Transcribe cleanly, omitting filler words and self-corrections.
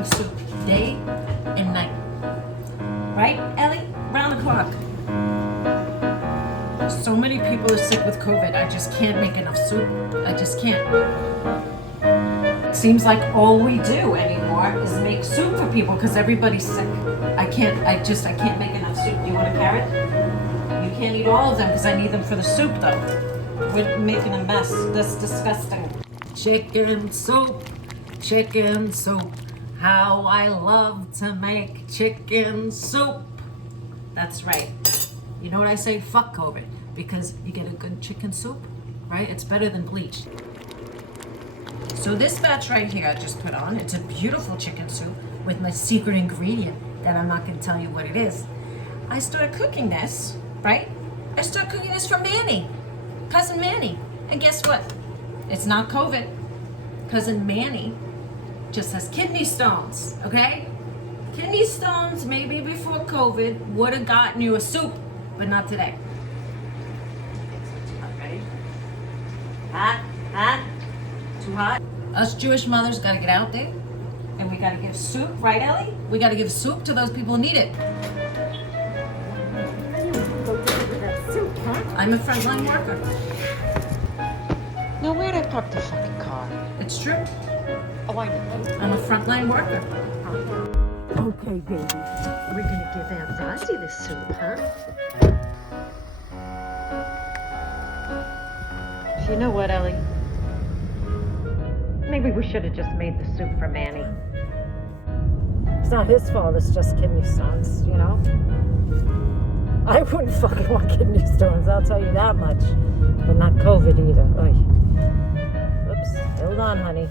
making soup day and night. Right, Ellie? Round the clock. So many people are sick with COVID. I just can't make enough soup. I just can't. It seems like all we do anymore is make soup for people because everybody's sick. I can't make enough soup. Do you want a carrot? You can't eat all of them because I need them for the soup though. We're making a mess. That's disgusting. Chicken soup, chicken soup. How I love to make chicken soup. That's right. You know what I say? Fuck COVID. Because you get a good chicken soup, right? It's better than bleach. So this batch right here I just put on, it's a beautiful chicken soup with my secret ingredient that I'm not gonna tell you what it is. I started cooking this, right? I started cooking this for Manny, cousin Manny. And guess what? It's not COVID. Cousin Manny just has kidney stones, okay? Kidney stones maybe before COVID would have gotten you a soup, but not today. Ready? Hot? Hot? Too hot? Us Jewish mothers gotta get out there and we gotta give soup, right Ellie? We gotta give soup to those people who need it. I'm a frontline worker. No, where'd I park the fucking car? It's true. Oh, I know. I'm a frontline worker. Okay, baby. We're gonna give Aunt Rosie the soup, huh? You know what, Ellie? Maybe we should have just made the soup for Manny. It's not his fault, it's just kidney stones, you know? I wouldn't fucking want kidney stones, I'll tell you that much. But not COVID either. Oy. Oops, hold on, honey.